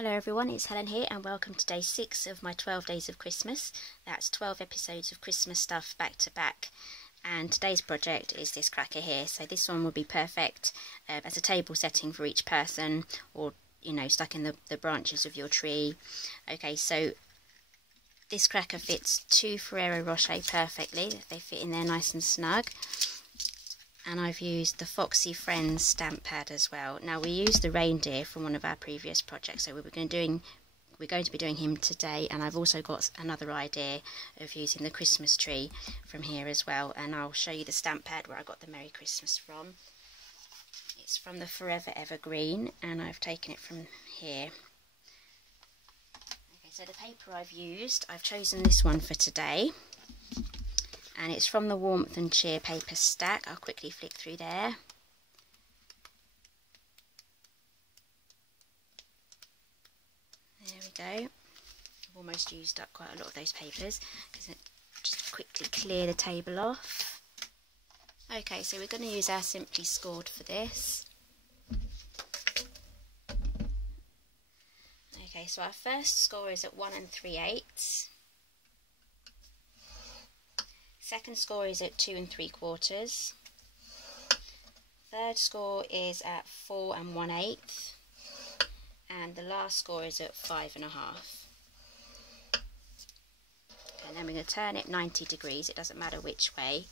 Hello everyone, it's Helen here and welcome to day 6 of my 12 days of Christmas. That's 12 episodes of Christmas stuff back to back, and today's project is this cracker here. So this one will be perfect as a table setting for each person, or stuck in the branches of your tree. Okay, so this cracker fits 2 Ferrero Rocher perfectly. They fit in there nice and snug. And I've used the Foxy Friends stamp pad as well. Now, we used the reindeer from one of our previous projects, so we're going to be doing him today. And I've also got another idea of using the Christmas tree from here as well. And I'll show you the stamp pad where I got the Merry Christmas from. It's from the Forever Evergreen, and I've taken it from here. Okay, so the paper I've chosen this one for today. And it's from the Warmth and Cheer paper stack. I'll quickly flick through there. There we go. I've almost used up quite a lot of those papers, because just quickly clear the table off. Okay, so we're going to use our Simply Scored for this. Okay, so our first score is at 1 3/8. Second score is at 2 3/4. Third score is at 4 1/8. And the last score is at 5 1/2. And then we're going to turn it 90 degrees. It doesn't matter which way.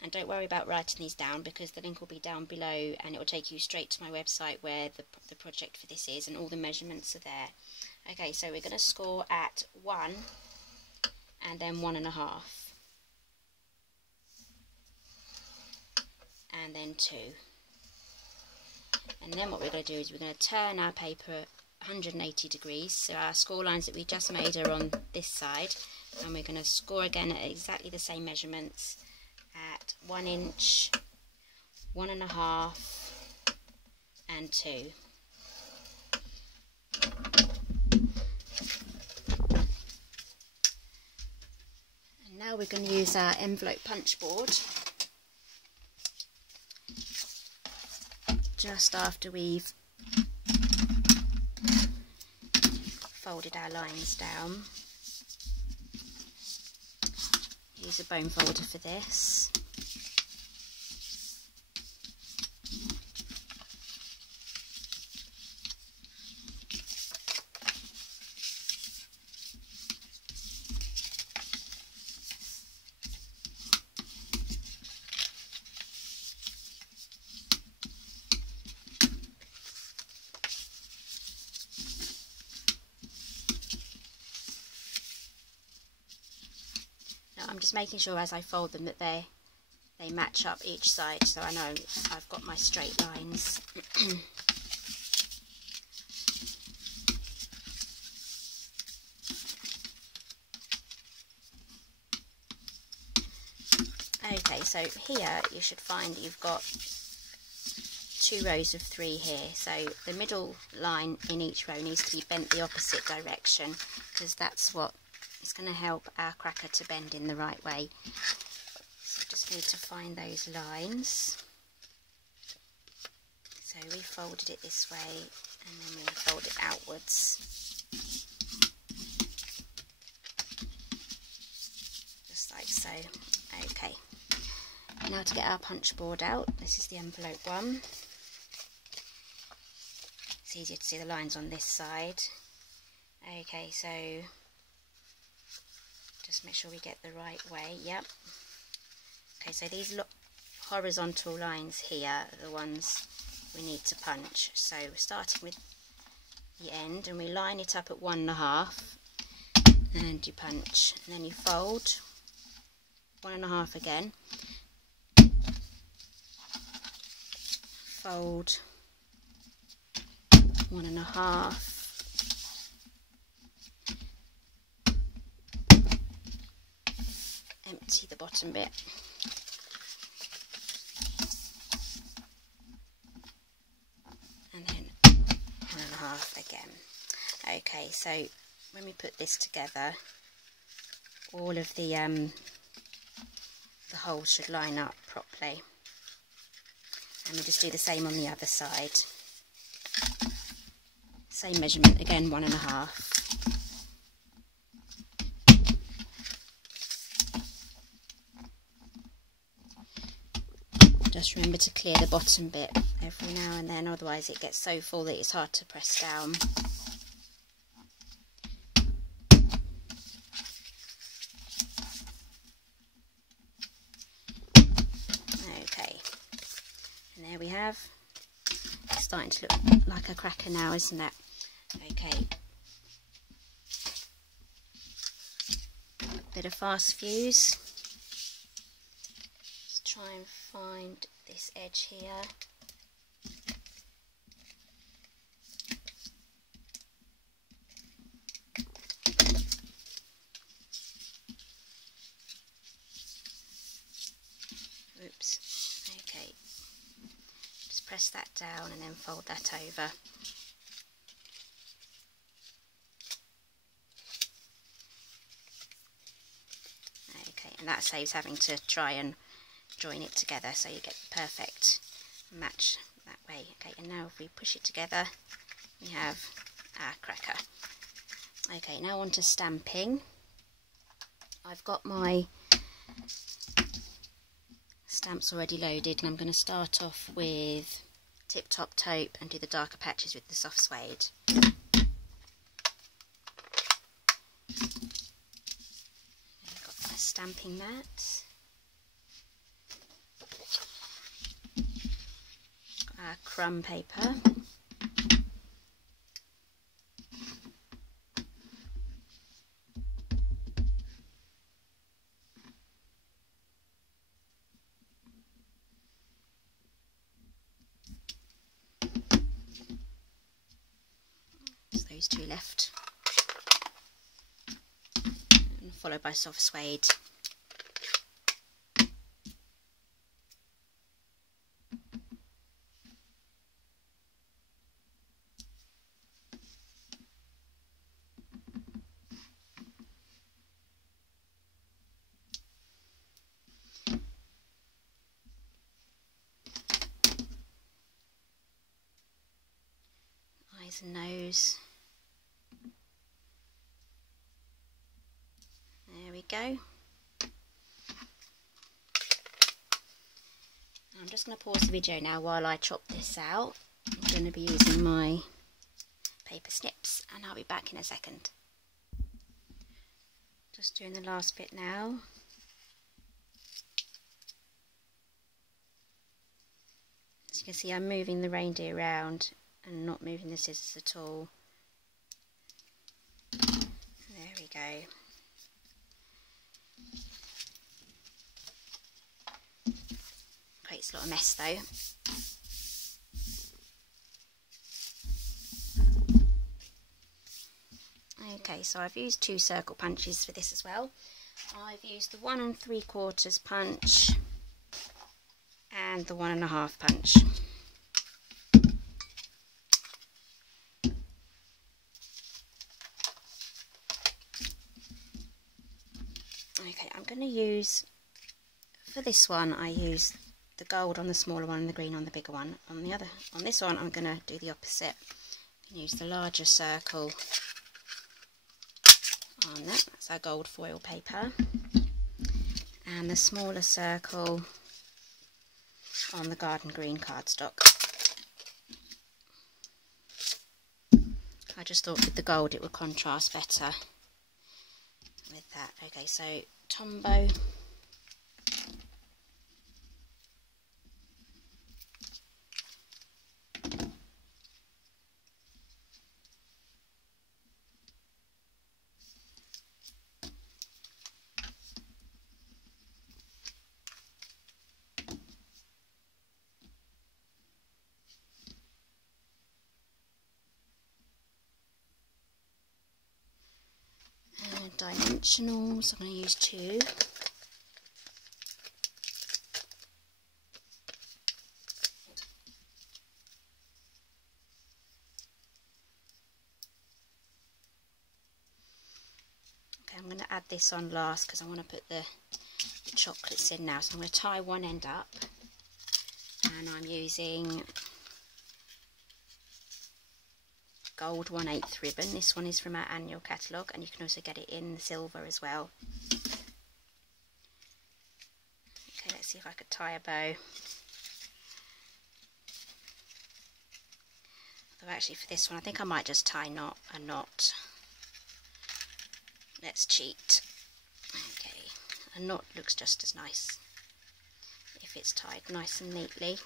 And don't worry about writing these down, because the link will be down below and it will take you straight to my website where the project for this is, and all the measurements are there. Okay, so we're going to score at 1 and then 1 1/2. And then 2. And then what we're going to do is we're going to turn our paper 180 degrees. So our score lines that we just made are on this side, and we're going to score again at exactly the same measurements at 1 inch, 1 1/2 and 2. And now we're going to use our envelope punch board. Just after we've folded our lines down. Use a bone folder for this. I'm just making sure as I fold them that they match up each side, so I know I've got my straight lines. Okay, so here you should find you've got 2 rows of 3 here, so the middle line in each row needs to be bent the opposite direction, because that's what it's going to help our cracker to bend in the right way. So just need to find those lines. So we folded it this way, and then we fold it outwards. Just like so. Okay. Now to get our punch board out. This is the envelope one. It's easier to see the lines on this side. Okay, so just make sure we get the right way. Yep. Okay, so these horizontal lines here are the ones we need to punch. So we're starting with the end, and we line it up at 1 1/2, and you punch, and then you fold 1 1/2 again, fold 1 1/2, empty the bottom bit, and then 1 1/2 again. Okay, so when we put this together, all of the holes should line up properly, and we'll just do the same on the other side. same measurement again, 1.5. Just remember to clear the bottom bit every now and then, otherwise it gets so full that it's hard to press down. Okay, and there we have. It's starting to look like a cracker now, isn't it? Okay. Bit of fast fuse. Let's try and find this edge here. Oops. Okay. Just press that down and then fold that over. And that saves having to try and join it together, so you get the perfect match that way. Okay, and now if we push it together, we have our cracker. Okay, now on to stamping. I've got my stamps already loaded, and I'm going to start off with Tip Top Taupe and do the darker patches with the soft suede. Stamping mat, our crumb paper, there's those two left, and followed by soft suede. Eyes and nose. There we go. I'm just going to pause the video now while I chop this out. I'm going to be using my paper snips, and I'll be back in a second. Just doing the last bit now. As you can see, I'm moving the reindeer around and not moving the scissors at all. There we go. Creates a lot of mess though. Okay, so I've used 2 circle punches for this as well. I've used the 1 3/4 punch and the 1.5 punch. Okay, I'm going to use, for this one I use the gold on the smaller one and the green on the bigger one. On this one I'm going to do the opposite. Use the larger circle on that, that's our gold foil paper, and the smaller circle on the garden green cardstock. I just thought with the gold it would contrast better with that. Okay, so Tombow, dimensionals, I'm going to use 2. Okay, I'm going to add this on last because I want to put the chocolates in now. So I'm going to tie one end up, and I'm using gold 1/8 ribbon. This one is from our annual catalogue, and you can also get it in silver as well. Okay, let's see if I could tie a bow. But actually for this one, I think I might just tie a knot. Let's cheat. Okay, a knot looks just as nice if it's tied nice and neatly.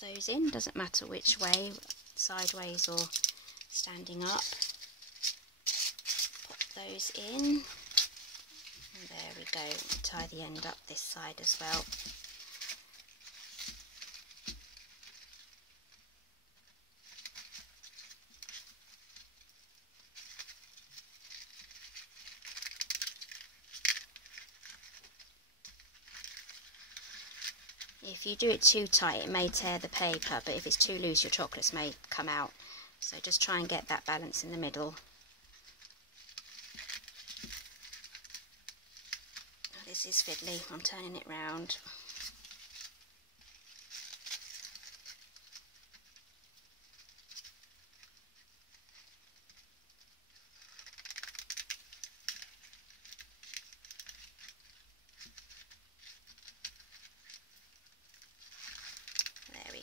Those in, doesn't matter which way, sideways or standing up. Pop those in, and there we go. Tie the end up this side as well. If you do it too tight, it may tear the paper, but if it's too loose, your chocolates may come out. So just try and get that balance in the middle. Oh, this is fiddly. I'm turning it round.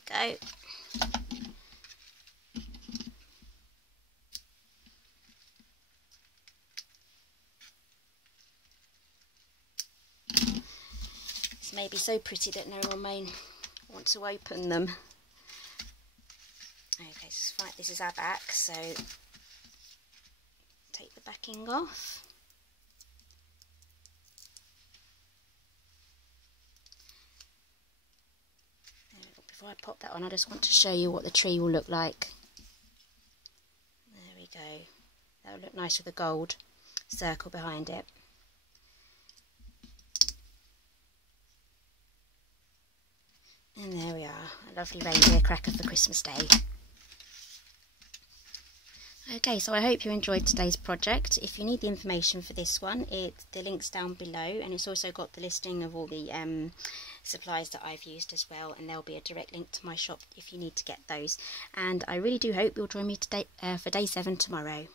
Go. This may be so pretty that no one may want to open them. Okay, so this is our back, so take the backing off. Before I pop that on, I just want to show you what the tree will look like. There we go. That will look nice with a gold circle behind it. And there we are, a lovely reindeer cracker for Christmas Day. Okay, so I hope you enjoyed today's project. If you need the information for this one, the link's down below, and it's also got the listing of all the supplies that I've used as well, and there'll be a direct link to my shop if you need to get those. And I really do hope you'll join me today for day 7 tomorrow.